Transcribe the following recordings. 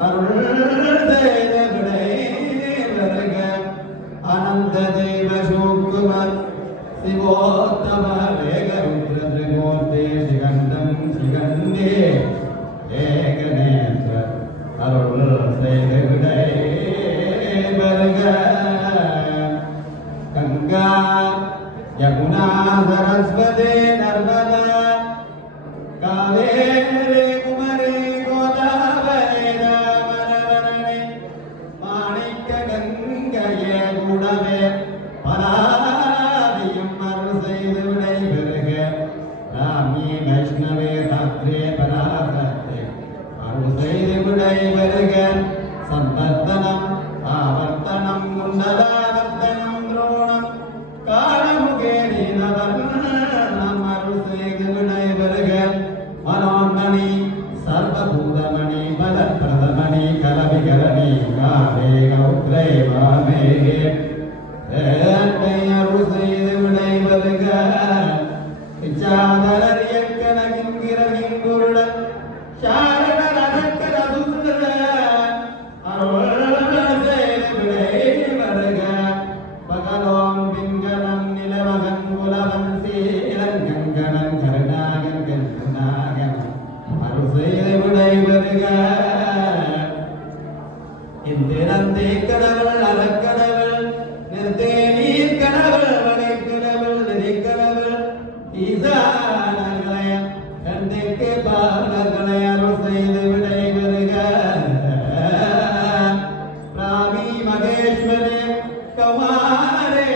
அருள் செய்த விடை வருக அனந்த தேவ சூக்குமர் சிவோத்தம வேக ருத்ர திரிமூர்த்தி சிகண்டம் சிகண்டே ஏகநேச அருள் செய்த விடை வருக கங்கா யமுனா சரஸ்வதி நர்மதா காவேரி குமரி கோதாவரி தாமிரபரணி மாணிக்க கங்கையே கூடவே பராதியும் அருள் செய்து விடை பெறுக ராமி வைஷ்ணவே ராத்ரே பராசக்தி அருள் செய்து விடை பெறுக சம்பர்த்தனம் ஆவர்த்தனம் குண்டலாவர்த்தனம் துரோணம் காலமுகே நீலவர்ணம் அருள் செய்து விடை பெறுக மனோன்மணி சர்வபூதமணி பலப்பிரதமணி கலவிகரணி காலே கௌத்ரை வாமேகே அருள் செய்து விடை பெறுக இச்சாதரியக்கனகின் குருடன் சாரண அடக்கர சுந்தர அருள் செய்து விடை பெறுக பகலோம் பிங்கனம் நிலவகன் குலவன் சீலன் கங்கணன் கருணாகன் கருணாகன் அருள் செய்து விடை பெறுக இந்திரந்தே கடவுள் அலக்கடவுள் நிறுத்தே நீர் கடவுள் வளைக்கடவுள் நெறிக்கடவுள் ஈசானர்களே கண்டைக்கு பாலர்களை அருள் செய்து விடை பெறுக ராமி மகேஸ்வரே கௌமாரே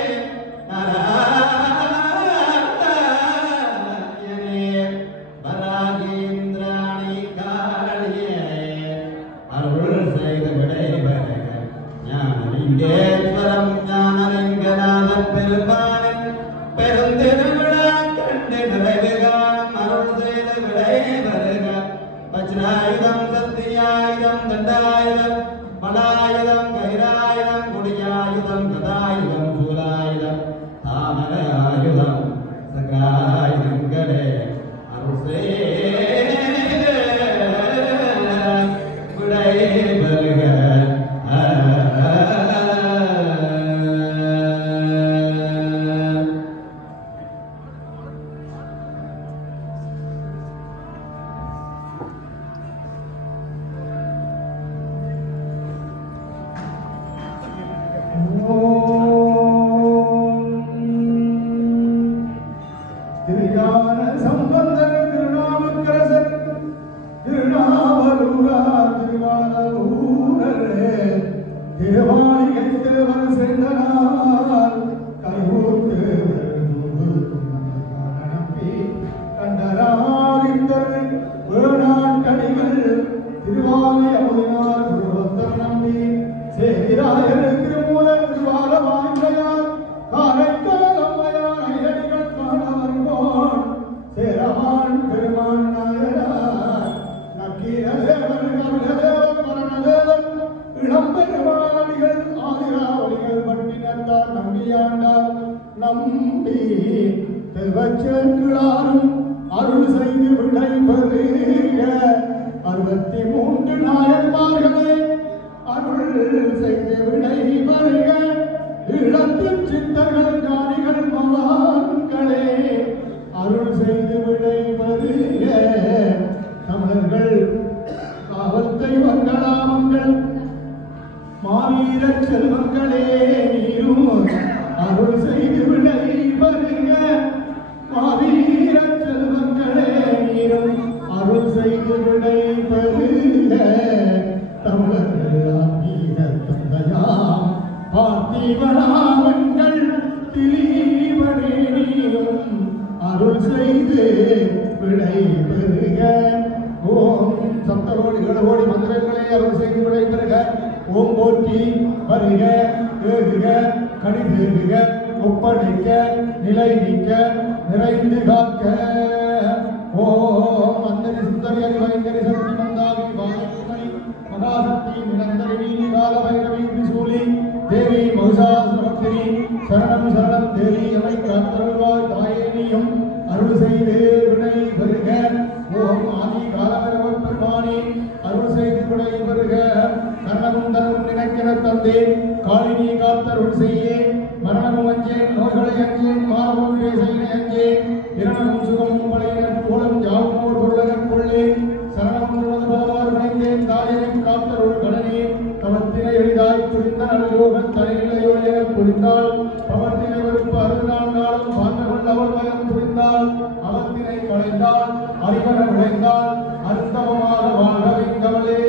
நாராயணே வராகேந்திராணி காளியே அருள் செய்து விடை பெறுக ஞானலிங்கேஸ்வரம் ஞானலிங்கநாத பெருமானின் பெருந்திருவிழா கண்டு நிறைவு காணும் அருள் செய்து விடை பெறுக வஜ்ராயுதம் சத்தியாயுதம் தண்டாயுதம் மலாயுதம் கைராயுதம் குடியாயுதம் கதாயுதம் சூலாயுதம் தாமர ஆயுதம் சகராயுதங்களே அருள் செய்து விடை பெறுக திருஞான சம்பந்தர் திருநாவுக்கரசர் திருநாவலூரார் திருவாளூரரே திருவாளிகை திருவர் சென்றனார் கைகூர்த்து கண்டராடித்தர் வேணாட்டடிகள் திருவாலி அமுதினார் திருவந்தர் நம்பி சேகிராயர் திருமூலர் திருவால வாய்மையார் காரைக்காலம்மையார் ஐயடிகள் காணவர்கோன் சேரமான் பெருமான் நாயனார் நக்கீரதேவர் கவிழதேவர் மரணதேவர் இளம்பெருமானடிகள் ஆதிராவடிகள் பட்டினத்தார் நம்பியாண்டார் நம்பி திருவச்சேர்கிழாரும் அருள் செய்து விடை பெறுக 63 நாயன்மார்களே அருள் செய்து விடை பெறுக இளத்தின் சித்தர்கள் ஞானிகள் மகான்களே அருள் செய்து விடை பெறுக தமிழர்கள் காவல் தெய்வங்களாமங்கள் மாவீர செல்வங்களே நீரும் அருள் செய்து விடை பெறுக மாவீர செல்வங்களே நீரும் அருள் செய்து விடை பெறுக தமிழர்கள் ஆன்மீக தந்தையாம் பார்த்திவனாமங்கள் திலீபனே நீரும் அருள் செய்து விடை பெறுக ஓம் சப்தகோடி கடகோடி மந்திரங்களே அருள் செய்து விடை பெறுக ஓம் போற்றி வருக ஏகுக கணிதேகுக ஒப்படைக்க நிலை நீக்க நிறைந்து காக்க ஓம் அந்தரி சுந்தரி அறிவைங்கரி சக்தி மந்தாகி வாயுமணி மகாசக்தி நிரந்தரி கால பைரவி திரிசூலி தேவி மகிஷாசுரமர்த்தினி சரணம் சரணம் தேவி அமை காத்தருள்வாய் தாயே நீயும் அருள் செய்து விடை பெறுக ஓம் ஆதி காலபைரவ பெருமானே அருள் செய்து விடை பெறுக வரம் தந்தேன் காலினி காத்தருள் செய்யே மரணமும் அஞ்சேன் நோய்களை அஞ்சேன் மாறவும் பேசையினை அஞ்சேன் இரணமும் சுகமும் பழையனர் புகழும் யாவும் ஓர் பொருளகன் கொள்ளேன் சரணம் உணர்வது போவார் வினைந்தேன் தாயையும் காத்தருள் கடனே தவத்தினை எளிதாய் புரிந்த நல்லோகன் தனிநிலையோ என புரிந்தால் பவத்தினை வெறுப்பு 64 நாளும் பாந்தர்கள் அவள் மயம் புரிந்தால் அவத்தினை களைந்தால் அறிவன விளைந்தால் அர்த்தவமாக வாழ்க வைந்தவளே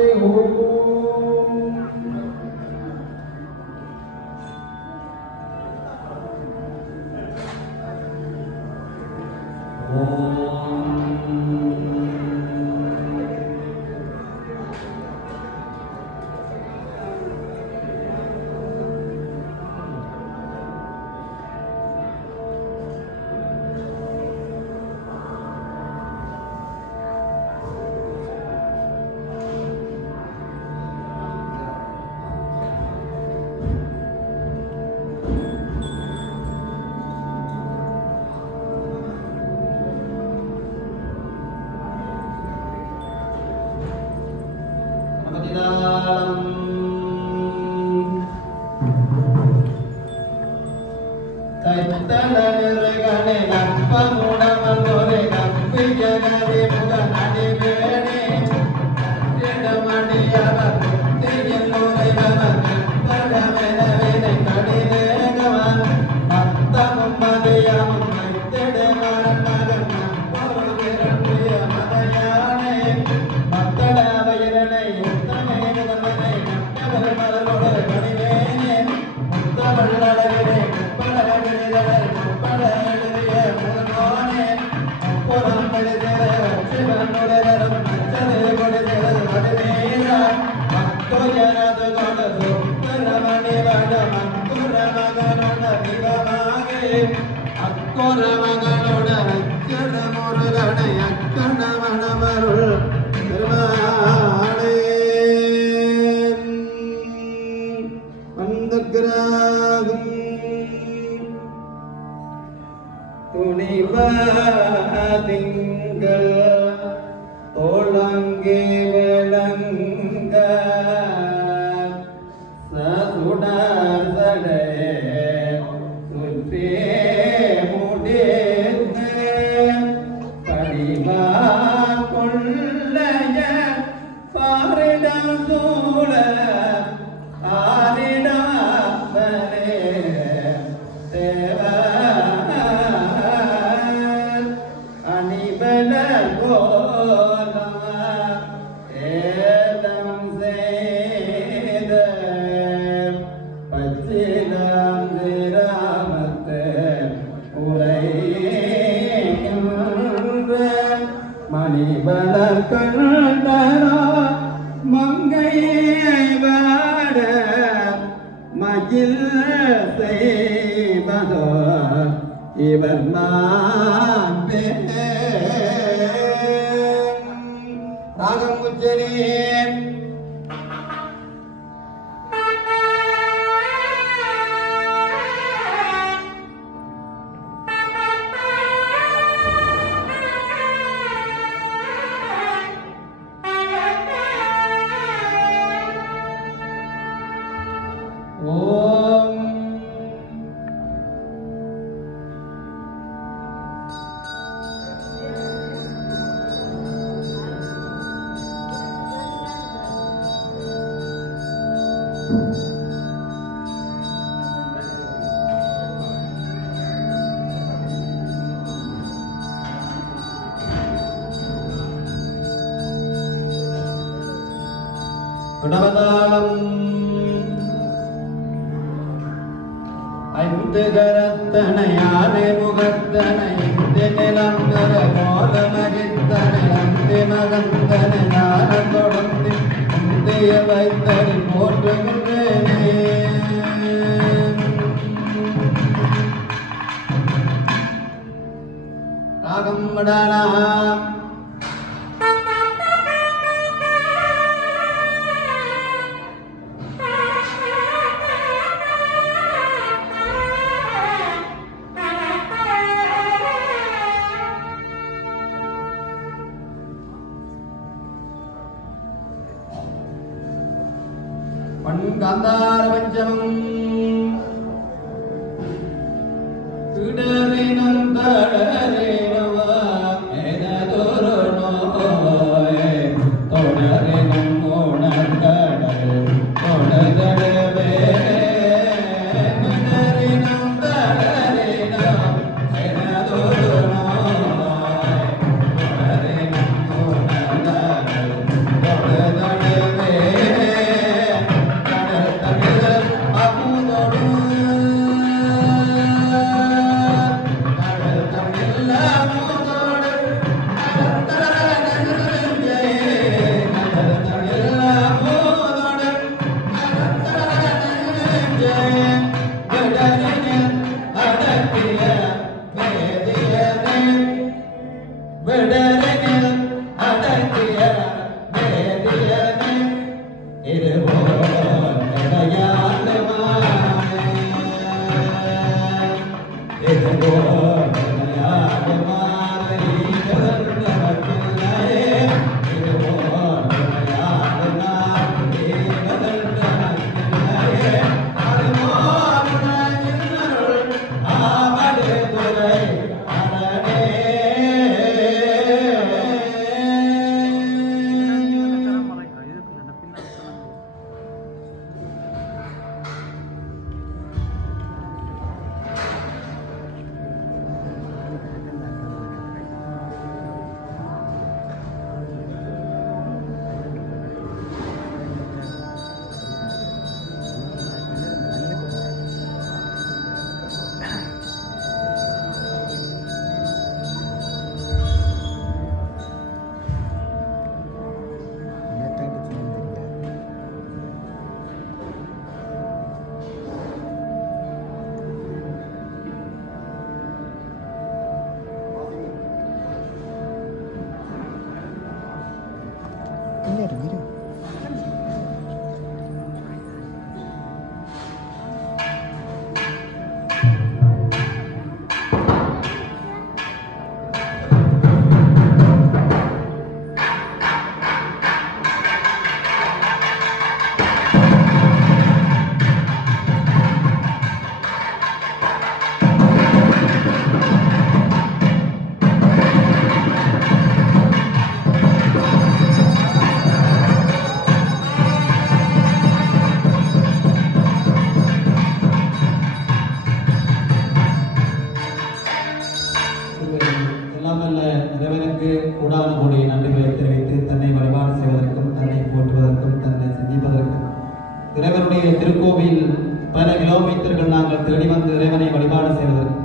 கரத்தனையானை முகத்தனை நிலங்கர போல மகித்தனை அந்தி மகந்தனை ஞான தொடர்ந்து முந்தைய வைத்தனை போற்றுகின்றேனே ராகம் மடானாம் பண்காந்தார பஞ்சமம் இடரினம் தடரேனவா எனதொரு நோய் தொடரினம் உணர்கடல் தொடர்கடவே இடரினம் தடரேனம் எனதொரு நோய் தொடரினம் உணர்கடல் தொடர்கடவே இறைவனுடைய திருக்கோவில் பல கிலோமீட்டர்கள் நாங்கள் தேடி வந்து இறைவனை வழிபாடு செய்வதற்கு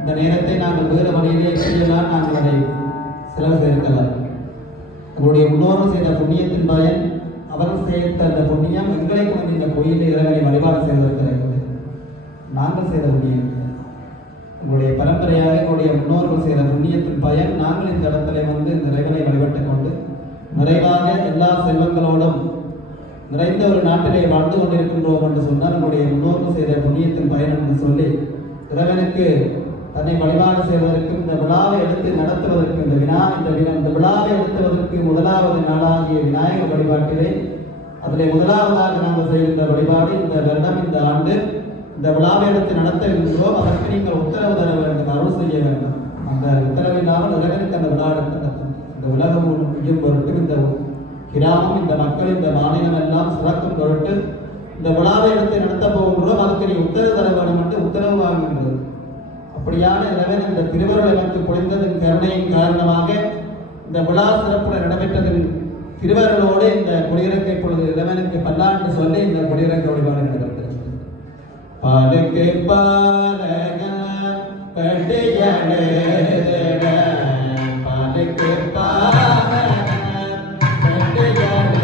இந்த நேரத்தை நாங்கள் வேறு வழியிலே செய்யலாம். நாங்கள் அதை செலவு செய்திருக்கலாம். உங்களுடைய முன்னோர்கள் செய்த புண்ணியத்தின் பயன், அவர்கள் செய்த அந்த புண்ணியம் எங்களை கொண்டு இந்த கோயிலில் இறைவனை வழிபாடு செய்வதற்கு நாங்கள் செய்த புண்ணியம். உங்களுடைய பரம்பரையாக எங்களுடைய முன்னோர்கள் செய்த புண்ணியத்தின் பயன் நாங்கள் இந்த இடத்துல வந்து இந்த இறைவனை வழிபட்டுக் கொண்டு நிறைவாக எல்லா செல்வங்களோடும் நிறைந்த ஒரு நாட்டிலே வாழ்ந்து கொண்டிருக்கின்றோம் என்று சொன்னால் நம்முடைய முன்னோர்கள் செய்த புண்ணியத்தின் பயன் என்று சொல்லி இறைவனுக்கு தன்னை வழிபாடு செய்வதற்கும் இந்த விழாவை எடுத்து நடத்துவதற்கு இந்த விழாவை எடுத்துவதற்கு முதலாவது நாளாகிய விநாயகர் வழிபாட்டிலே அதிலே முதலாவதாக நாங்கள் செய்கின்ற வழிபாடு இந்த வருடம் இந்த ஆண்டு இந்த விழாவை எடுத்து நடத்த இருக்கின்றோம். அதற்கு நீங்கள் உத்தரவு தர வேண்டும், அருள் செய்ய வேண்டும். அந்த உத்தரவில்லாமல் இறைவனுக்கு அந்த விழா எடுத்து நடத்தும். இந்த உலகம் முழுமையும் பொருட்டு இந்த கிராமம், இந்த மக்கள், இந்த மாநிலம் எல்லாம் சிறக்கும் பொருட்டு இந்த விழாவை எடுத்து நடத்த போகின்றோம். அதுக்கு நீ உத்தரவு தர வேண்டும் என்று உத்தரவு வாங்குகின்றது. அப்படியான இறைவன் இந்த திருவருள் எனக்கு பொழிந்ததன் கருணையின் காரணமாக இந்த விழா சிறப்புடன் நடைபெற்றதின் திருவருளோடு இந்த குடியிறக்கை பொழுது இறைவனுக்கு பல்லாண்டு சொல்லி இந்த குடியிறக்க வழிபாடு நடைபெற்றது. பாடுக்கு பாலக பட்டியலே பாடுக்கு பாலக பட்டியலே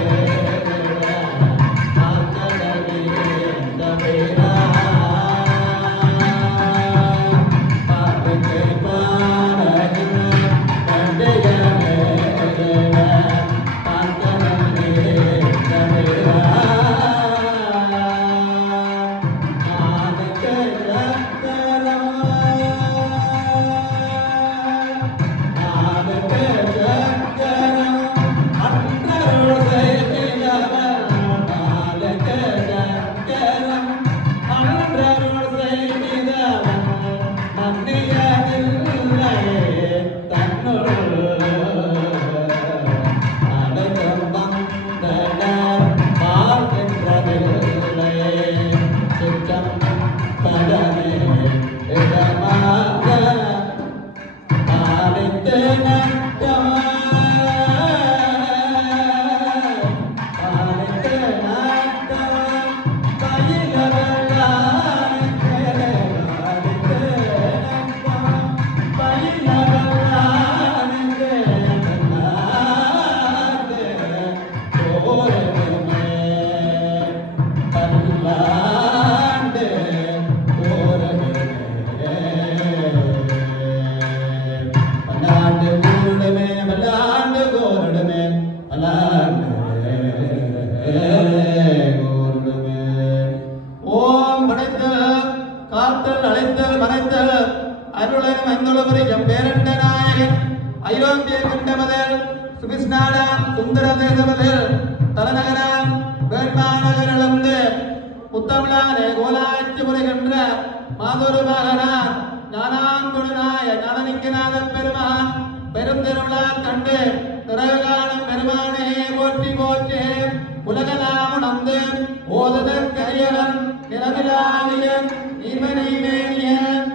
யாதொரு மகனார் ஞானாங்குணனாய ஞானலிங்கநாத பெருமான் பெரும் திருவிழா கண்டு திரகாலம் பெருமானே போற்றி போற்றே உலகலாம் உணர்ந்து ஓதுதற்கரியவன் நிலவிலாவியன் நீர்மணி மேனியன்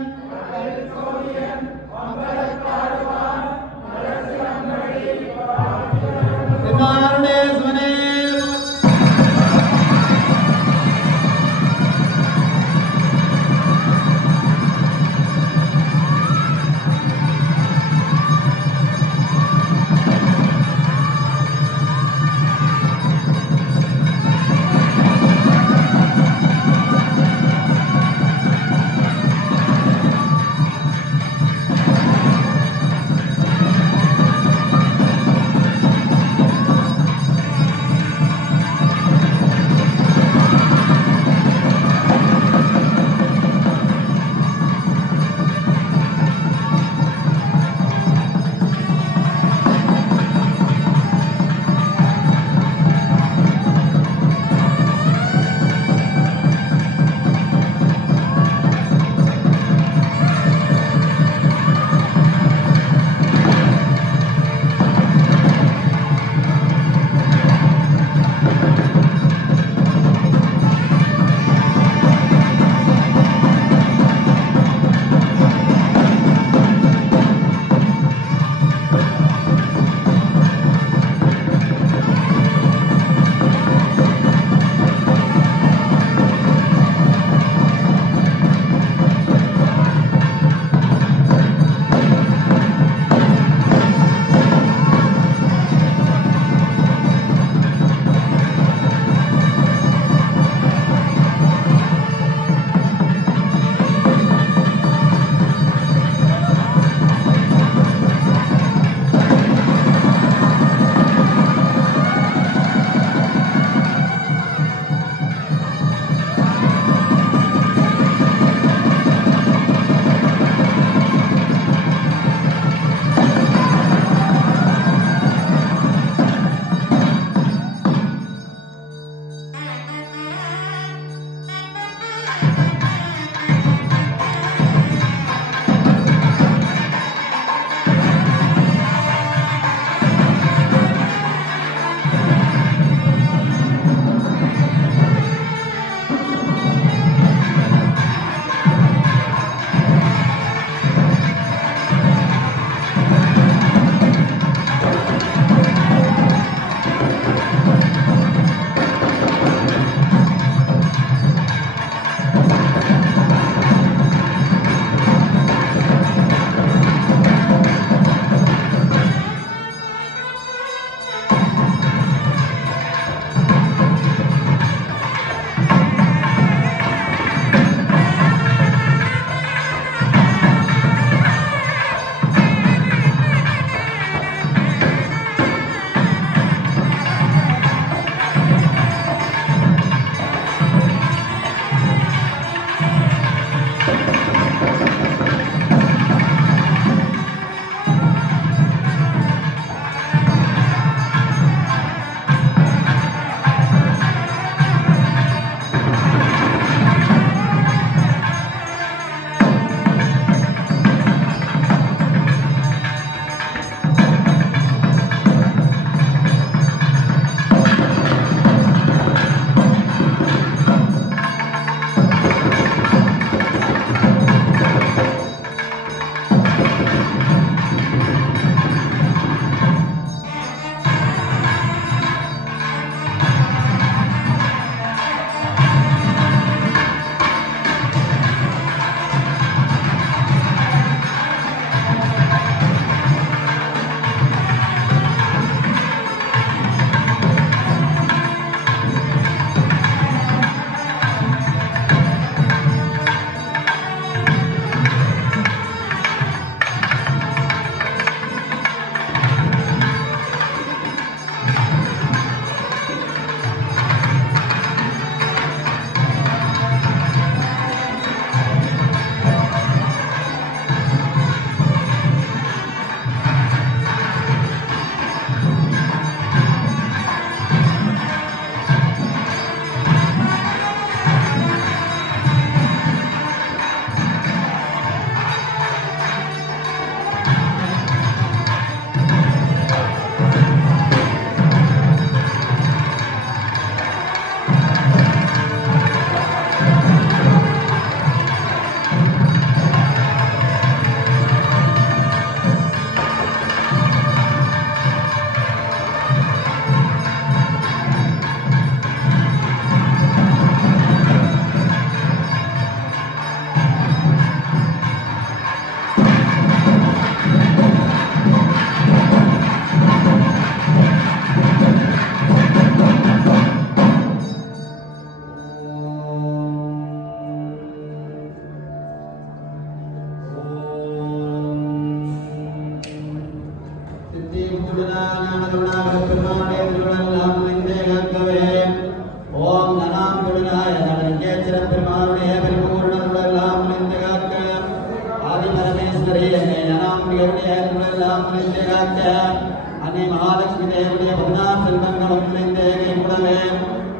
நிறைந்தே கைகூடவே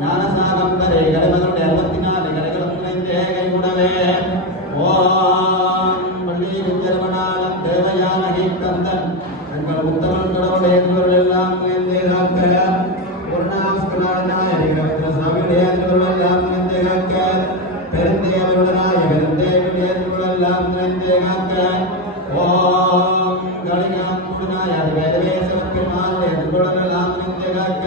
ஞானசாகம்பரே கடமகளுடைய 64 கடைகளும் நிறைந்தே கைகூடவே ஓம் பள்ளி விஞ்சரமணாலம் தேவயானகி கந்தன் எங்கள் உத்தமன் கடவுளை என்பவர்கள் எல்லாம் நிறைந்தே காக்க பூர்ணாஸ்கரானாய சாமியுடைய என்பவர்கள் எல்லாம் நிறைந்தே காக்க பெருந்தேவருடனாய பெருந்தேவனுடைய என்பவர்கள் எல்லாம் நிறைந்தே காக்க ஓம் கலிகாங்குடனாய வேதவேசவ பெருமாளுடைய என்பவர்கள் எல்லாம் நிறைந்தே காக்க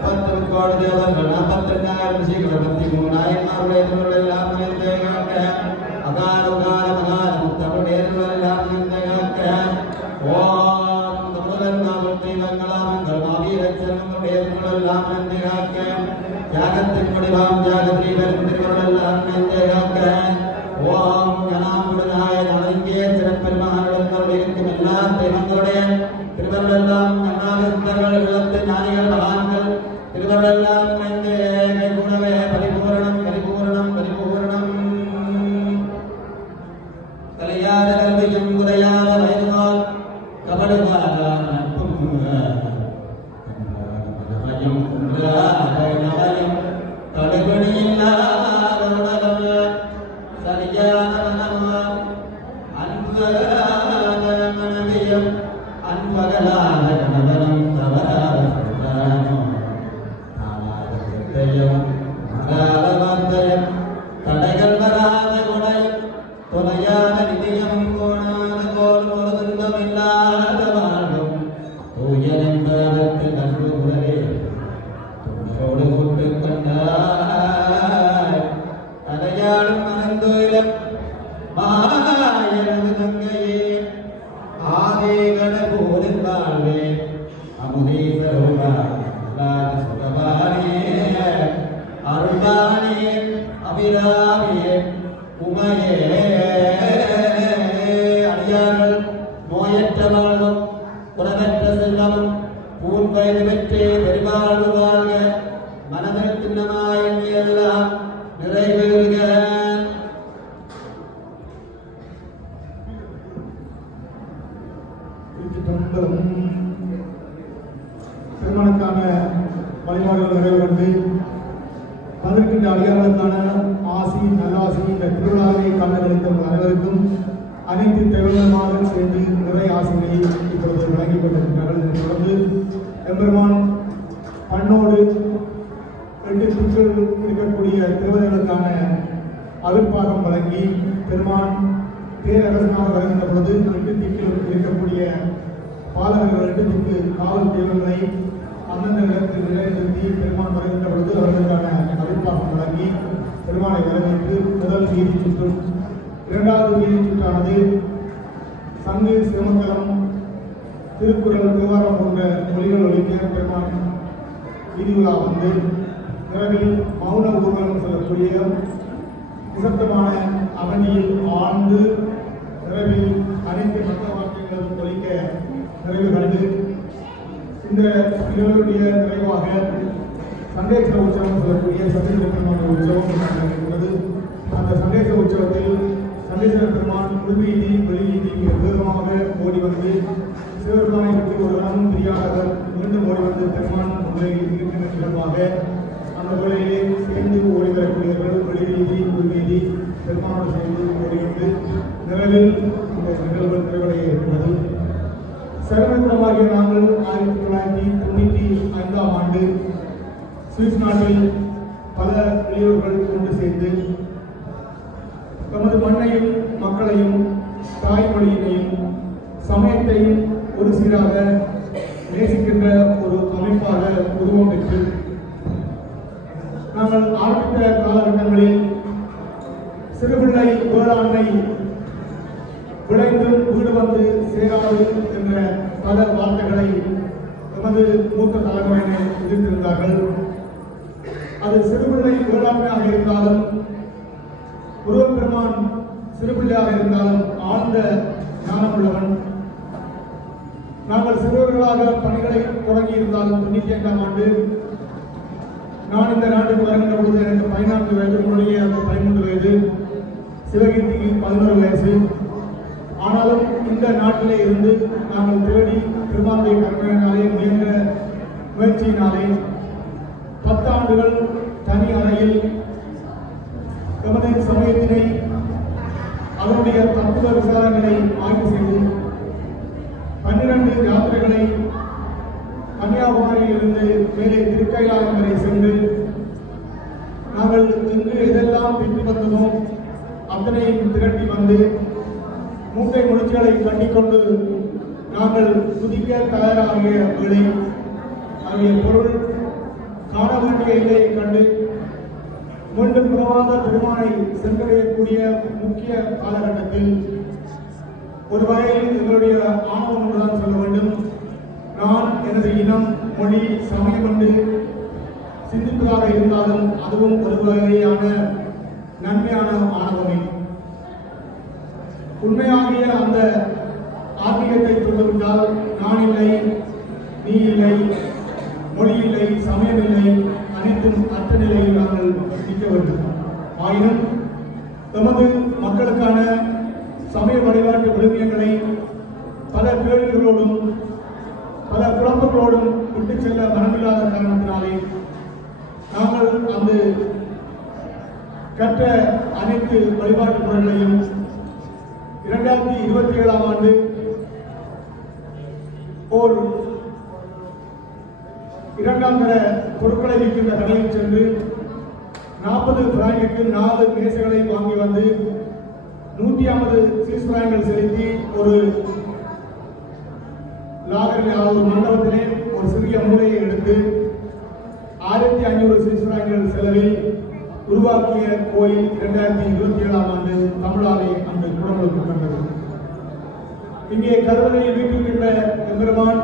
30 கோடி தேவர்கள் 42,000 ரிஷிகள் 23 நாயன்மாருடைய என்பவர்கள் எல்லாம் நிறைந்தே காக்க அகார உகார மகார முத்தமுடைய என்பவர்கள் எல்லாம் நிறைந்தே காக்க ஓம் தமிழர் நாவல் தெய்வங்களாமங்கள் மாவீரச் செல்வங்களுடைய என்பவர்கள் எல்லாம் நிறைந்தே காக்க தியாகத்தின் வடிவாம் தியாகத்ரீ பெருந்திருவர்கள் எல்லாம் நிறைந்தே காக்க ஓம் ஞானமுடனாய நலங்கே சிறப்பெருமானுடன் இருக்கும் எல்லா தெய்வங்களுடைய திருவர்கள் எல்லாம் ஞானாகந்தர்கள் விளத்து ஞானிகள் மகான்கள் திருவர்கள் எல்லாம் நிறைந்தே கைகூடவே பரிபூரணம் பரிபூரணம் பரிபூரணம் கலையாத கல்வியும் உரையாத வயதுவால் கபடுவாத நட்பும் கடுபடியில்லாத உடலும் சரியான மனமும் அன்புகளாத மனைவியும் அன்பகலாத கணவனும் தவறாத சந்தானமும் நானாத சித்தையும் மகாத வார்த்தையும் தடைகள் வராத குடையும் துணையான நிதியம் கோணாத கோல் ஒரு துன்பம் இல்லாத வாழ்வும் தூயனென்பதற்கு கண்டு உடலே துணையோடு கூட்டு கொண்டாய் அடையாளும் மறந்துயிலும் மாயனது தங்கையே ஆதேகன போரில் வாழ்வே அமுதீசரோகா சுகபானே அருள்பானே அபிராமியே உமையே அடியார்கள் நோயற்ற வாழ்வும் குணமற்ற செல்வமும் பூன் வயது பெற்றே பெருவாழ்வு வாழ்க மனதில் திண்ணமாய் எல்லாம் நிறைவேறுக பெருமானுக்கான வழிபாடுகள் நிறைவேறுவது அதற்கின்ற அடியார்களுக்கான ஆசி நல்லாசி இந்த திருவிழாவை கண்டுகளித்த அனைவருக்கும் அனைத்து தெய்வங்களுமாக சேர்ந்து நிறைய ஆசைகளை இப்பொழுது வழங்கிக் கொண்டிருக்கிறார்கள். இதனைத் தொடர்ந்து எம்பெருமான் பண்ணோடு 2 திக்குகள் இருக்கக்கூடிய திருவதைகளுக்கான அவிர்வாகம் வழங்கி பெருமான் பேரரசனாக வருகின்ற பொழுது 2 திக்கில் இருக்கக்கூடிய பாதகர்கள் 2 திக்கு காவல் தெய்வங்களை அந்தந்த இடத்தில் நிலைநிறுத்தி பெருமான் வருகின்ற பொழுது அவர்களுக்கான அவிர்வாகம் வழங்கி பெருமானை வரவேற்று முதல் வீதி சுற்றும் 2வது வீதி சுற்றானது சங்கு சிவமங்கலம் திருக்குறள் தேவாரம் போன்ற மொழிகள் ஒழிக்க பெருமான் வீதி உலா வந்து இரவில் மௌன ஊர்வலம் செல்லக்கூடிய நிசப்தமான அவனியில் ஆழ்ந்து இரவில் அனைத்து மற்ற வாக்கியங்களும் ஒழிக்க நிறைவு கண்டு இந்த நிகழ்வுடைய நிறைவாக சண்டேஸ்வர உற்சவம் சொல்லக்கூடிய சண்டேஸ்வர பெருமான் உற்சவம் நடக்கிறது. அந்த சண்டேஸ்வர உற்சவத்தில் சண்டேஸ்வர பெருமான் உள்வீதி வெளிவீதி வேகமாக ஓடி வந்து சிவபெருமானை பற்றி ஒரு நாளும் தெரியாதவர் மீண்டும் ஓடி வந்து பெருமான் முன்னே இருக்கின்ற நிகழ்வாக அந்த வேளையிலே சேர்ந்து ஓடி வரக்கூடியவர்கள் வெளிவீதி உள்வீதி பெருமானோடு சேர்ந்து ஓடி வந்து நிறைவில் இந்த நிகழ்வுகள் நிறைவடைய இருக்கிறது. சரவணகுணமாகிய நாங்கள் 1995ஆம் ஆண்டு சுவிஸ் நாட்டில் பல இளையோர்கள் கொண்டு சேர்ந்து தமது மண்ணையும் மக்களையும் தாய்மொழியினையும் சமயத்தையும் ஒரு சீராக நேசிக்கின்ற ஒரு அமைப்பாக உருவம் பெற்று நாங்கள் ஆரம்பித்த காலகட்டங்களில் சிறுபிள்ளை வேளாண்மை விளைந்து வீடு வந்து சேராது என்ற பல வார்த்தைகளை நமது மூத்த தலைமுறையினர் எதிர்த்திருந்தார்கள். அது சிறுபிள்ளை வேளாண்மையாக இருந்தாலும் முருகப்பெருமான் சிறுபிள்ளையாக இருந்தாலும் ஆழ்ந்த ஞானம் உள்ளவன். நாங்கள் சிறுவர்களாக பணிகளை தொடங்கி இருந்தாலும் 95ஆம் ஆண்டு நான் இந்த நாட்டுக்கு வருகின்ற பொழுது எனக்கு 14 வயது, உன்னுடைய 13 வயது, சிவகீர்த்திக்கு 11 வயசு. ஆனாலும் இந்த நாட்டிலே இருந்து நாங்கள் தேடி பெருமாளுடைய கருணையினாலே முயன்ற முயற்சியினாலே ஆண்டுகள் தனி அறையில் எமது சமயத்தினை அதனுடைய தத்துவ விசாரங்களை ஆய்வு செய்து 12 யாத்திரைகளை கன்னியாகுமரியிலிருந்து மேலே திருக்கைலாயம் வரை சென்று நாங்கள் இங்கு எதெல்லாம் பெற்று வந்ததோ அத்தனையும் திரட்டி வந்து மூட்டை முடிச்சுகளை கட்டிக்கொண்டு நாங்கள் குதிக்க தயாராகிய வேளை ஆகிய பொருள் காண வேண்டிய எல்லையை கண்டு மீண்டும் புறவாத பெருமானை சென்றடையக்கூடிய முக்கிய காலகட்டத்தில் ஒரு வகையில் எங்களுடைய ஆணவம் என்றுதான் சொல்ல வேண்டும். நான் எனது இனம், மொழி, சமயம் என்று சிந்திப்பதாக இருந்தாலும் அதுவும் ஒரு வகையான நன்மையான ஆணவமே. உண்மையாகிய அந்த ஆன்மீகத்தை சொல்லிவிட்டால் நான் இல்லை, நீ இல்லை, மொழி இல்லை, சமயம் இல்லை, அனைத்தும் அற்ற நிலையில் நாங்கள் நிற்க வேண்டும். ஆயினும் எமது மக்களுக்கான சமய வழிபாட்டு விழுமியங்களை பல கேள்விகளோடும் பல குழப்பங்களோடும் விட்டு செல்ல மனமில்லாத காரணத்தினாலே நாங்கள் அந்த கற்ற அனைத்து வழிபாட்டு முறைகளையும் 2027ஆம் ஆண்டு ஓர் 2ஆம் தர பொருட்களை விற்கின்ற கடையில் சென்று 40 பிராங்குக்கு 4 மேசைகளை வாங்கி வந்து 150 சுவிஸ் பிராங்குகள் செலுத்தி ஒரு லாகரில் ஒரு மண்டபத்திலே ஒரு சிறிய மூலையை எடுத்து 1500 சுவிஸ் பிராங்குகள் செலவில் உருவாக்கிய கோயில் 2027ஆம் ஆண்டு தமிழாலே அந்த குடமுழுக்கு கண்டது. இங்கே கருவறையில் வீட்டிருக்கின்ற எம்பெருமான்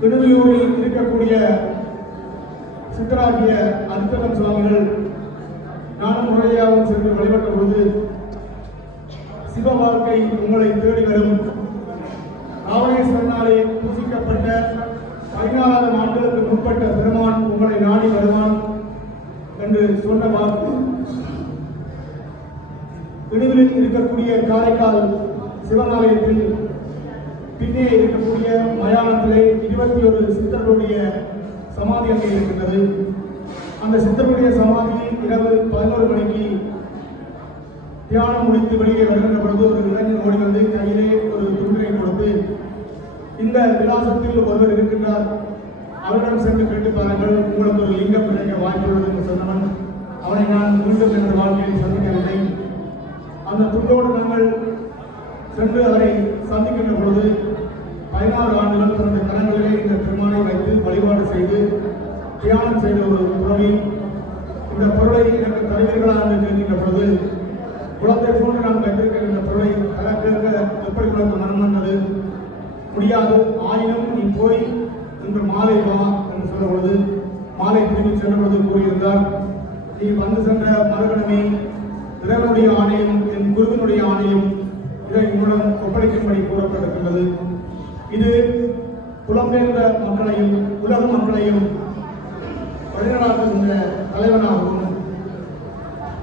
திருவியூரில் இருக்கக்கூடிய சித்தராகிய அற்புதம் சுவாமிகள் நானும் முறையாகவும் சென்று வழிபட்ட பொழுது சிவ வாழ்க்கை உங்களை தேடி வரும், ராவணேஸ்வரனாலே பூசிக்கப்பட்ட 14ஆம் ஆண்டுகளுக்கு முற்பட்ட பெருமான் உங்களை நாடி வருவான் என்று சொன்ன வாக்கு இடுவிலில் இருக்கக்கூடிய காரைக்கால் சிவனாலயத்தில் பின்னே இருக்கக்கூடிய மயானத்திலே 21 சித்தர்களுடைய சமாதி அங்கே இருக்கின்றது. அந்த சித்தர்களுடைய சமாதி இரவு 11 மணிக்கு தியானம் முடித்து வெளியே வருகின்ற பொழுது ஒரு இளைஞர் ஓடி வந்து கையிலே ஒரு துண்டை கொடுத்து, இந்த விலாசத்தில் ஒருவர் இருக்கின்றார், அவரிடம் சென்று கேட்டு பாருங்கள், உங்களுக்கு ஒரு லிங்கம் கிடைக்க வாய்ப்புள்ளது என்று சொன்னவன் அவனை நான் மீண்டும் என்ற வாழ்க்கையை சந்திக்கவில்லை. அந்த துண்டோடு நாங்கள் சென்று அவரை சந்திக்கின்ற பொழுது 16 ஆண்டுகள் தனது கரங்களிலே இந்த பெருமானை வைத்து வழிபாடு செய்து தியானம் செய்த ஒரு துறவி இந்த பொருளை எனக்கு தருவீர்களா என்று கேட்கின்ற பொழுது, குளத்தை போன்று நாம் பெற்றிருக்கிற இந்த பொருளை தர கேட்க எப்படி உனக்கு மனம் வந்தது? முடியாது, ஆயினும் நீ போய் இன்று மாலை வா என்று சொல்ல பொழுது மாலை திரும்பி சென்ற பொழுது கூறியிருந்தார், நீ வந்து சென்ற மறுகணமே இறைவனுடைய ஆணையம் என் குருவினுடைய ஆணையம் இதை உன்னுடன் ஒப்படைக்கும்படி கூறப்பட்டிருக்கின்றது. இது புலம்பெயர்ந்த மக்களையும் உலக மக்களையும் வழிநடாத்துகின்ற தலைவனாகவும்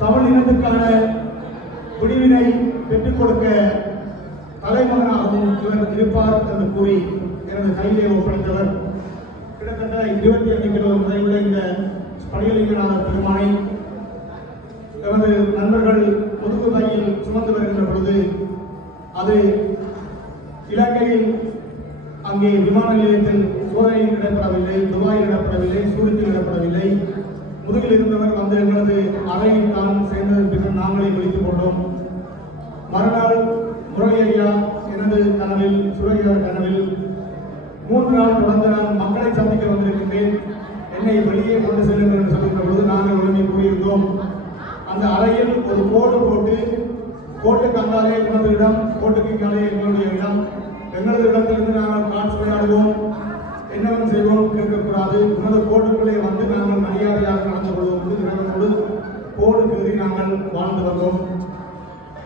தமிழ் இனத்துக்கான விடிவினை பெற்றுக் கொடுக்க தலைமகனாகவும் இவர் இருப்பார் என்று கூறி எனது கையிலே ஒப்படைத்தவர். கிட்டத்தட்ட 25 கிலோ நிறைவுள்ள இந்த பணியலிங்கநாதர் பெருமானை எமது நண்பர்கள் முதுகு கையில் சுமந்து வருகின்ற பொழுது அது இலங்கையில் அங்கே விமான நிலையத்தில் சோதனையில் இடப்படவில்லை, துபாயில் இடப்படவில்லை, சூரத்தில் இடப்படவில்லை. முதுகில் இருந்தவர் வந்து எங்களது அறையில் தான் சேர்ந்ததன் பின்னர் நாங்களே குளித்துக் கொண்டோம். மறுநாள் முரளியா எனது கனவில், சுரேகர் கனவில் 3 நாள் தொடர்ந்து நான் மக்களை சந்திக்க வந்திருக்கின்றேன், என்னை வெளியே கொண்டு செல்லுங்கள் என்று சொல்கின்ற பொழுது நாங்கள் உடனே கூறியிருந்தோம். அந்த அறையில் ஒரு கோடு போட்டு, கோட்டுக்கு அங்காலே எங்களது இடம், கோட்டுக்கு இங்காலே எங்களுடைய இடம், எங்களது இடத்திலிருந்து நாங்கள் காட்சி விளையாடுவோம், என்னவன் செய்வோம் கேட்கக்கூடாது, உங்களது கோட்டுக்குள்ளே வந்து நாங்கள் மரியாதையாக நடந்து கொள்வோம், இறைவனோடு கோடு கீறி நாங்கள் வாழ்ந்து வந்தோம்.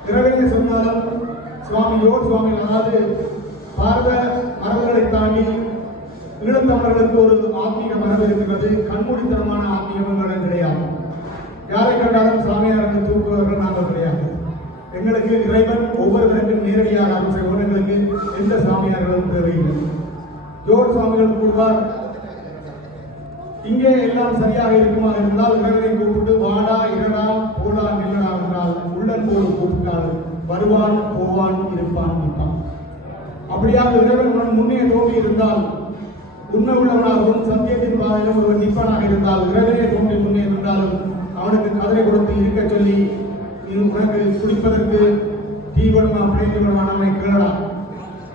இறைவனை சொன்னாலும் சுவாமி அதாவது பாரத மரபுகளை தாண்டி ஈழத்தமிழர்களுக்கு ஒரு ஆத்மீக மரபு இருக்கிறது. கண்மூடித்தனமான ஆத்மீகங்களும் கிடையாது. யாரை கண்டாலும் சாமியாருக்கு தூக்குவர்கள் நாங்கள் கிடையாது. எங்களுக்கு இறைவன் ஒவ்வொருவருக்கும் நேரடியாக அருள் செய்வோம். எங்களுக்கு எந்த சாமியார்களும் தேவையில்லை. ஜோர் சுவாமிகள் கூறுவார், இங்கே எல்லாம் சரியாக இருக்குமா இருந்தால் இறைவனை கூப்பிட்டு வாடா இரடா போடா நில்லடா என்றால் உள்ளன் போடு கூப்பிட்டால் வருவான் போவான் இருப்பான் நிற்பான். அப்படியாக இறைவன் முன்னே தோன்றி இருந்தால் உண்மை உள்ளவனாகவும் சத்தியத்தின் பாதையிலும் ஒருவன் நிற்பனாக இருந்தால் இறைவனே தோன்றி முன்னே இருந்தாலும் அவனுக்கு கதரை கொடுத்து இருக்க சொல்லி உனக்கு குடிப்பதற்கு தீவனம் அப்படின்னு கேளடா.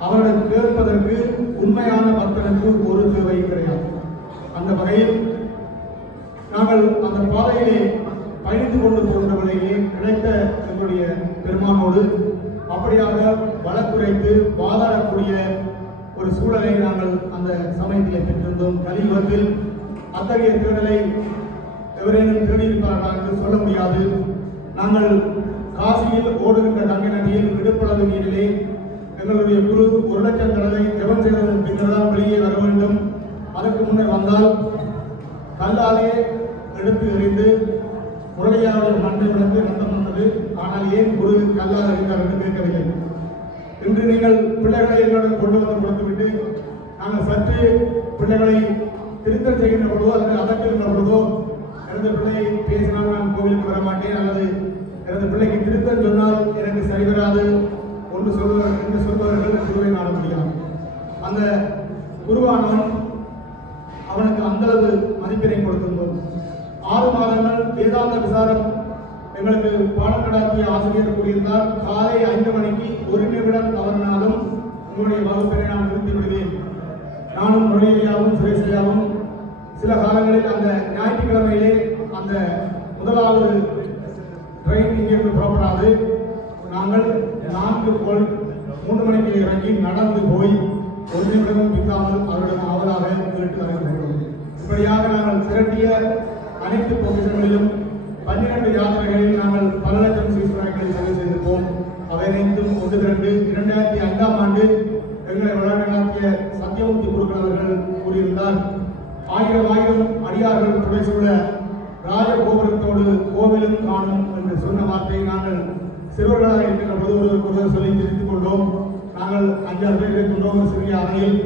அவனுக்கு கேட்பதற்கு உண்மையான பக்தனுக்கு ஒரு தேவை கிடையாது. அந்த வகையில் நாங்கள் அந்த பாதையிலே பயணித்துக் கொண்டு போகின்ற வகையிலே கிடைத்த எங்களுடைய பெருமானோடு அப்படியாக வழக்குரைத்து வாதாடக்கூடிய ஒரு சூழலை நாங்கள் அந்த சமயத்திலே பெற்றிருந்தோம். கலியுகத்தில் அத்தகைய தேடலை எவரேனும் தேடியிருப்பார்களா என்று சொல்ல முடியாது. நாங்கள் காசியில் ஓடுகின்ற கங்கை நதியில் இடுப்பளவு நீரிலே எங்களுடைய குரு 1,00,000 தடவை ஜெபம் செய்வதன் பின்னர் தான் வெளியே வர வேண்டும். அதற்கு முன்னர் வந்தால் கல்லாலே எடுத்து எறிந்து முரளியாவுடைய மண்ணை விளக்கு ரத்தம் வந்தது. ஆனால் ஏன் குரு கல்லால் எறிந்தார் என்று கேட்கவில்லை. இன்று நீங்கள் பிள்ளைகளை எங்களுடன் கொண்டு வந்து கொடுத்துவிட்டு நாங்கள் சற்று பிள்ளைகளை திருத்தம் செய்கின்ற பொழுதோ அல்லது அதற்கின்ற பொழுதோ எனது பிள்ளையை பேசினால் நான் கோவிலுக்கு வர மாட்டேன் அல்லது எனது பிள்ளைக்கு திருத்தம் சொன்னால் எனக்கு சரிவராது ஒன்று சொல்பவர்கள் குருவை நாட முடியாது. அந்த குருவானவன் அவனுக்கு அந்தளவு மதிப்பினை கொடுத்திருந்தோம். 6 மாதங்கள் வேதாந்த விசாரம் எங்களுக்கு பாடம் நடாத்திய ஆசிரியர் கூறியிருந்தார். காலை 5 மணிக்கு 1 நிமிடம் தவறினாலும் உங்களுடைய வகுப்பினை நான் நிறுத்தி விடுவேன். நானும் நுழையாவும் சுரேசையாவும் சில காலங்களில் அந்த ஞாயிற்றுக்கிழமையிலே அந்த முதலாவது ட்ரெயின் இங்கிருந்து புறப்படாது. நாங்கள் 3 மணிக்கு இறங்கி நடந்து போய் 1 நிமிடமும் பின்னாமல் அவரிடம் ஆவலாக கேட்டு அறிவிக்கிறோம். இப்படியாக நாங்கள் திரட்டிய அனைத்து பொக்கிஷங்களிலும் 12 யாத்திரைகளில் நாங்கள் பல லட்சம் சீஸ்வரர்களை செலவு செய்திருப்போம். அவை அனைத்தும் ஒன்று திரண்டு 2005ஆம் ஆண்டு எங்களை வழங்கிய சத்தியமூர்த்தி குருக்கள் அவர்கள் கூறியிருந்தார். 1000 அடியார்கள் துணை சூழ ராஜகோபுரத்தோடு கோவிலும் காணும் என்று சொன்ன வார்த்தையை நாங்கள் சிறுவர்களாக இருக்கின்ற போது ஒருவர் சொல்லி தெரிந்து கொண்டோம். நாங்கள் 5-6 பேர் இருக்கின்றோம். ஒரு சிறிய அறையில்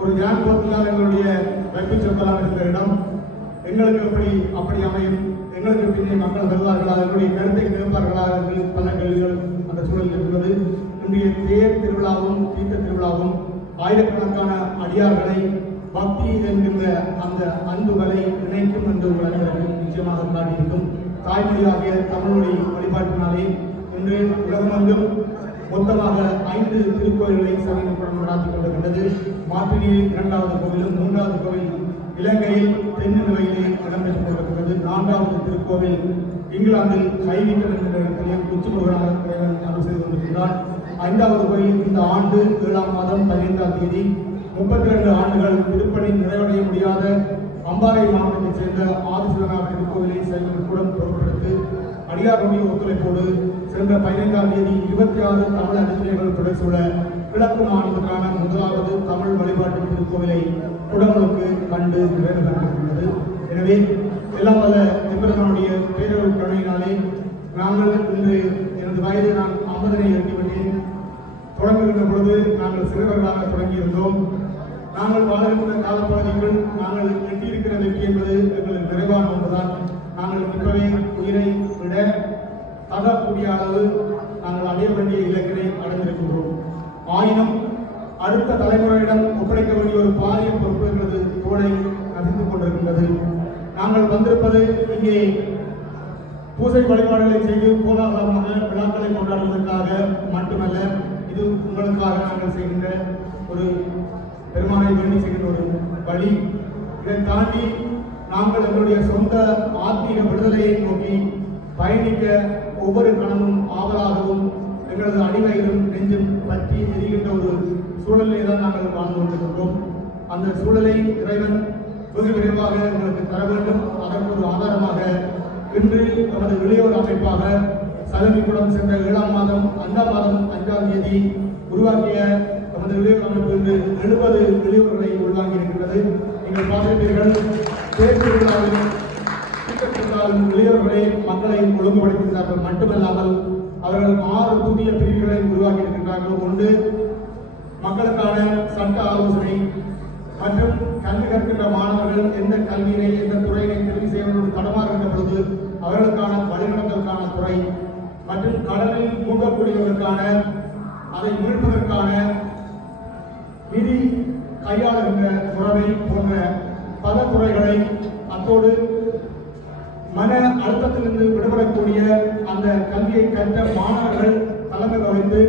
ஒரு ஜான் போர்த்துலால் எங்களுடைய வைப்பு சொற்களாக இருந்த இடம் எங்களுக்கு அப்படி அமையும். எங்களுக்கு பின்னே மக்கள் வருவார்களா, எங்களுடைய கருத்தை கேட்பார்களா என்று பல கேள்விகள் அந்த சூழலில் இருக்கிறது. இன்றைய தேர் திருவிழாவும் தீர்த்த திருவிழாவும் ஆயிரக்கணக்கான அடியார்களை பக்தி என்கின்ற அந்த அன்புகளை இணைக்கும் என்று அனைவருக்கும் நிச்சயமாக காட்டியிருக்கும். தாய்மொழியாகிய தமிழ்மொழி வழிபாட்டினாலே இன்று உலகமெங்கும் மொத்தமாக 5 திருக்கோயில்களை சமீபம் நடாத்திக் கொண்டிருக்கின்றது. மாற்றினியில் 2வது கோவிலும் 3வது கோவில் இலங்கையில் தென்னிலவையிலே இடம்பெற்றுக் கொண்டிருக்கிறது. 4வது திருக்கோவில் இங்கிலாந்தில் கைவிக்கல் என்கிற இடத்திலே உச்சிமுருகனாக அருள் செய்து கொண்டிருக்கிறார். 5வது கோயில் இந்த ஆண்டு 7ஆம் மாதம் 15ஆம் தேதி 32 ஆண்டுகள் திருப்பணி நிறைவடைய முடியாத அம்பாறை மாவட்டத்தைச் சேர்ந்த ஆதிசிவனார் திருக்கோவிலை செயல்படும் பொருட்படுத்தி அடியாருடைய ஒத்துழைப்போடு சென்ற 15ஆம் தேதி 26 தமிழ் அதிகாரிகள் துடைசூழ கிழக்கு மாநிலத்திற்கான முதலாவது தமிழ் வழிபாட்டு திருக்கோவிலை குடமுழுக்கு கண்டு நிறைவு பெற்றிருக்கிறது. எனவே எல்லாம் வல்ல எம்பெருமானுடைய பேரருள் கருணையினாலே நாங்கள் இன்று எனது வயது நான் 50 எட்டிவிட்டேன். தொடங்குகின்ற பொழுது நாங்கள் சிறுவர்களாக தொடங்கியிருந்தோம். நாங்கள் வாழ்கின்ற காலப்பகுதிகள் நாங்கள் எட்டியிருக்கிற வெற்றி என்பது எங்களுக்கு நிறைவான ஒன்றுதான். நாங்கள் இப்பவே உயிரை விட தகக்கூடிய அளவு நாங்கள் அடைய வேண்டிய இலக்கினை அடைந்திருக்கின்றோம். ஆயினும் அடுத்த தலைமுறையிடம் ஒப்படைக்க வேண்டிய ஒரு பாரிய பொறுப்பு எங்களது தோளை நசிந்து கொண்டிருக்கின்றது. நாங்கள் வந்திருப்பது இங்கே பூசை வழிபாடுகளை செய்து கோலாகலமாக விழாக்களை கொண்டாடுவதற்காக மட்டுமல்ல, இது உங்களுக்காக நாங்கள் செய்கின்ற ஒரு பெருமானை வேண்டி செய்கின்ற ஒரு வழி. இதை தாண்டி நாங்கள் எங்களுடைய சொந்த ஆத்மீக விடுதலையை நோக்கி பயணிக்க ஒவ்வொரு கணமும் ஆவலாகவும் எங்களது அடிவயிலும் நெஞ்சும் பற்றி எரிகின்ற ஒரு சூழலை தான் நாங்கள் வாழ்ந்து கொண்டிருக்கிறோம். அந்த சூழலை இறைவன் வெகு விரைவாக எங்களுக்கு தர வேண்டும். அதற்கு ஒரு ஆதாரமாக இன்று நமது இளையோர் அமைப்பாக சலமிக்குளம் சென்ற 7ஆம் மாதம் 5ஆம் தேதி உருவாக்கிய நமது இளையோர் அமைப்பு இன்று 70 இளையோர்களை உள்வாங்கி இருக்கின்றது. நீங்கள் பார்த்திருப்பீர்கள். தேர்தலில் இளையோர்களை மக்களை ஒழுங்குபடுத்துகிறார்கள். மட்டுமல்லாமல் அவர்கள் 6 புதிய பிரிவுகளை உருவாக்கி இருக்கின்றார்கள். ஒன்று மக்களுக்கான சட்ட ஆலோசனை, மற்றும் கல்வி கற்கின்ற மாணவர்கள் எந்த கல்வியினை எந்த துறையினை தெரிவு செய்வதோடு தடமாறுகின்ற பொழுது அவர்களுக்கான வழிநடத்தலுக்கான துறை மற்றும் கடலில் மூழ்கக்கூடியவர்களுக்கான அதை மீட்பதற்கான விதி கையாளுகின்ற முறை போன்ற பல துறைகளை அத்தோடு மன அழுத்தத்திலிருந்து விடுபடக்கூடிய அந்த கல்வியை கற்ற மாணவர்கள் தலைமை கவனித்து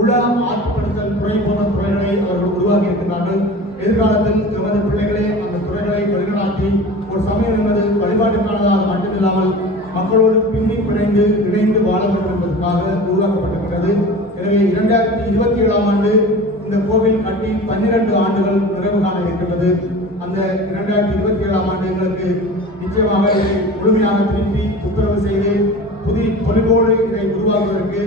உள்ள ஆற்றுப்படுத்தல் துறை போன்ற துறைகளை அவர்கள் உருவாக்கி இருக்கின்றார்கள். எதிர்காலத்தில் எமது பிள்ளைகளே அந்த துறைகளை வழிநடாத்தி ஒரு சமயம் என்பது வழிபாட்டுக்கானதாக மட்டுமில்லாமல் மக்களோடு பின்னி பிணைந்து இணைந்து வாழ வேண்டும் என்பதற்காக உருவாக்கப்பட்டிருக்கிறது. எனவே 2027 ஆண்டு இந்த கோவில் கட்டி 12 ஆண்டுகள் நிறைவு காண இருக்கின்றது. அந்த 2027 ஆண்டு எங்களுக்கு நிச்சயமாக இதை முழுமையாக திருப்பி துப்புரவு செய்து புதிய பொலிவோடு இதை உருவாக்குவதற்கு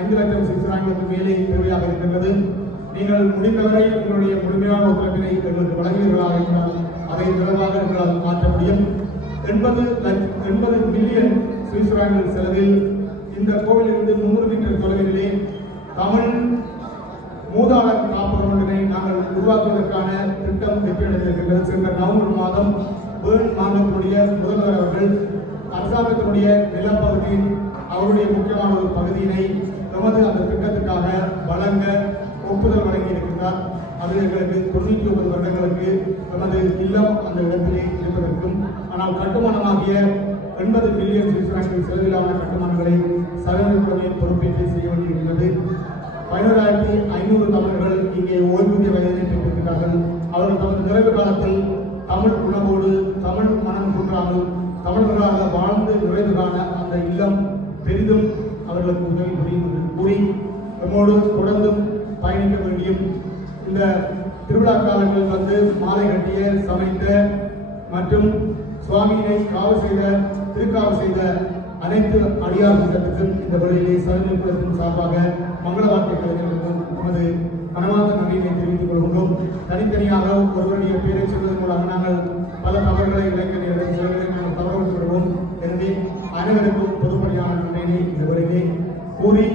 5 லட்சம் சுவிஸ் மேலே தேவையாக இருக்கின்றது. நீங்கள் முடிந்தவரை உங்களுடைய முழுமையான ஒத்துழைப்பினை எங்களுக்கு வழங்குவீர்களாக இருந்தால் அதை நிறைவாக எங்களால் மாற்ற முடியும். 80 மில்லியன் சுவிஸ் பிராங்க் செலவில் இந்த கோவிலிருந்து 300 மீட்டர் தொலைவிலே தமிழ் மூதாளர் காப்பகம் ஒன்றினை நாங்கள் உருவாக்குவதற்கான திட்டம் வெற்றியடைந்திருக்கின்றது. சென்ற நவம்பர் மாதம் பேர்ன் மாநிலத்தினுடைய முதல்வர் அவர்கள் அரசாங்கத்தினுடைய நிலப்பகுதியில் அவருடைய முக்கியமான ஒரு பகுதியினை நமது அந்த திட்டத்திற்காக வழங்க ஒப்புதல் வழங்கி இருக்கின்றார். அது எங்களுக்கு 99 வருடங்களுக்கு நமது இல்லம் அந்த இடத்திலே இருப்பதற்கும் ஆனால் கட்டுமானமாகிய 80 மில்லியன் சுவிஸ் பிராங்க் செலவிலான கட்டுமானங்களை சபையினுடைய பொறுப்பேற்று செய்ய வேண்டியிருக்கிறது. 11,500 தமிழர்கள் இங்கே ஓய்வூதிய வயதினை பெற்றிருக்கிறார்கள். அவர்கள் தமது நிறைவு காலத்தில் தமிழ் உணவோடு தமிழ் மனம் குன்றாமல் தமிழர்களாக வாழ்ந்து நிறைவு காண அந்த இல்லம் பெரிதும் அவர்களுக்கு உதவி புரியும் என்று கூறி நம்மோடு தொடர்ந்தும் பயணிக்க வேண்டியும் இந்த திருவிழா காலங்களில் வந்து மாலை கட்டிய சமைத்த மற்றும் சுவாமியினை காவு செய்த திருக்காவு செய்த அனைத்து அடியார் கூட்டத்துக்கும் இந்த வழியிலே சலுகை குலத்தின் சார்பாக மங்கள வார்த்தை கலைஞர்களுக்கும் நமது மனமார்ந்த நன்றியினை தெரிவித்துக் கொள்கின்றோம். தனித்தனியாக ஒருவருடைய பேரை சொல்வதன் மூலம் நாங்கள் பல தவறுகளை இளைஞர்களை நாங்கள் தவறு விடுவோம். எனவே அனைவருக்கும் பொதுப்படியான நன்றியினை இந்த வழியிலே கூறி